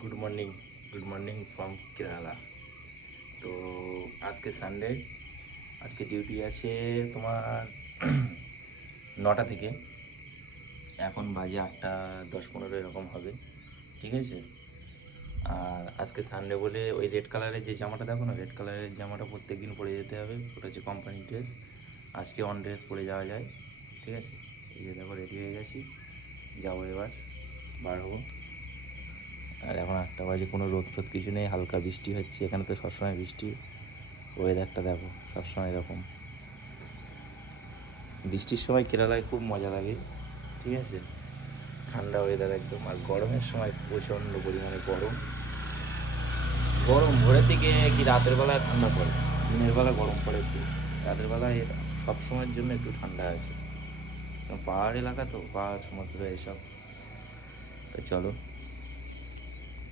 Good morning from Kerala. তো আজকে Sunday, আজকে ডিউটি আছে তোমার 9টা থেকে। এখন বাজে 8টা 10-15 এরকম হবে, ঠিক আছে। আর আজকে সানডে বলে ওই রেড কালারের যে জামাটা দেখো না, রেড কালারের জামাটা প্রত্যেক দিন পরে যেতে হবে, ওটা হচ্ছে কোম্পানি ড্রেস। আজকে অন ড্রেস পরে যাওয়া যায়, ঠিক আছে। এই যে দেখো রেডি হয়ে গেছি, যাবো এবার, বার হবো। আর এখন 8টা বাজে, কোনো রোদ ফোদ কিছু নেই, হালকা বৃষ্টি হচ্ছে। এখানে তো সবসময় বৃষ্টি, ওয়েদারটা দেখো সবসময় এরকম। বৃষ্টির সময় কেরালায় খুব মজা লাগে, ঠিক আছে। ঠান্ডা ওয়েদার একদম। আর গরমের সময় প্রচণ্ড পরিমাণে গরম। গরম ভোরের দিকে কি রাতের বেলায় ঠান্ডা পড়ে, দিনের বেলা গরম পড়ে একটু, রাতের বেলায় সব সময়ের জন্য একটু ঠান্ডা আছে। পাহাড় এলাকা তো, পাহাড় সমুদ্র এসব। তো চলো